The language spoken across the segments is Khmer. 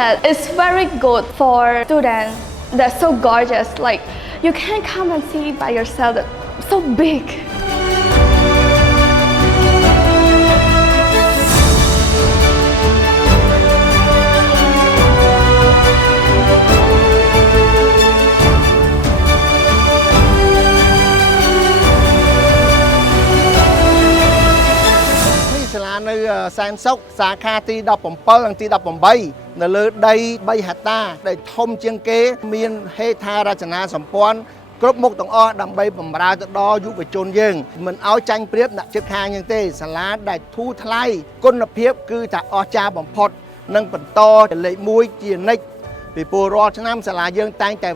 that it's very good for students. They're so gorgeous. Like you can't come and see by yourself. They're so big. Aii Sen Sok សាខាទី 17 និងទី 18 នៅលើដី3ហិកតាដែលធំជាងគេមានហេដ្ឋារចនាសម្ព័ន្ធគ្រប់មុខទាំងអស់ដើម្បីបម្រើទៅដល់យុវជនយើងមិនឲ្យចាញ់ប្រៀបអ្នកជិតខាងយើងទេសាលាដែលធូរថ្លៃគុណភាពគឺថាអស្ចារ្យបំផុតនិងបន្តលេខ1ជានិច្ចពីព្រោះរាល់ឆ្នាំសាលាយើងតែងតែ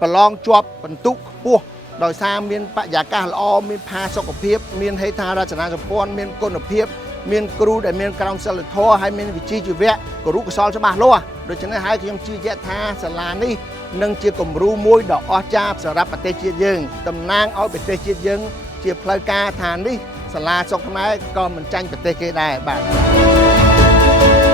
ប្រឡងជាប់បន្ទុកខ្ពស់ដោយសារមានបរិយាកាសល្អមានផាសុខភាពមានហេដ្ឋារចនាសម្ព័ន្ធមានគុណភាពមានគ្រូដែលមានក្រមសីលធម៌ហើយមានវិជ្ជាជីវៈគរុកោសលច្បាស់លាស់ដូច្នេះហើយខ្ញុំជឿជាក់ថាសាលានេះនឹងជាគំរូមួយដ៏អស្ចារ្យសម្រាប់ប្រទេសជាតិយើងតំណាងឲ្យប្រទេសជាតិយើងជាផ្លូវការថានេះសាលាស្រុកខ្មែរក៏មិនចាញ់ប្រទេសគេដែរបាទ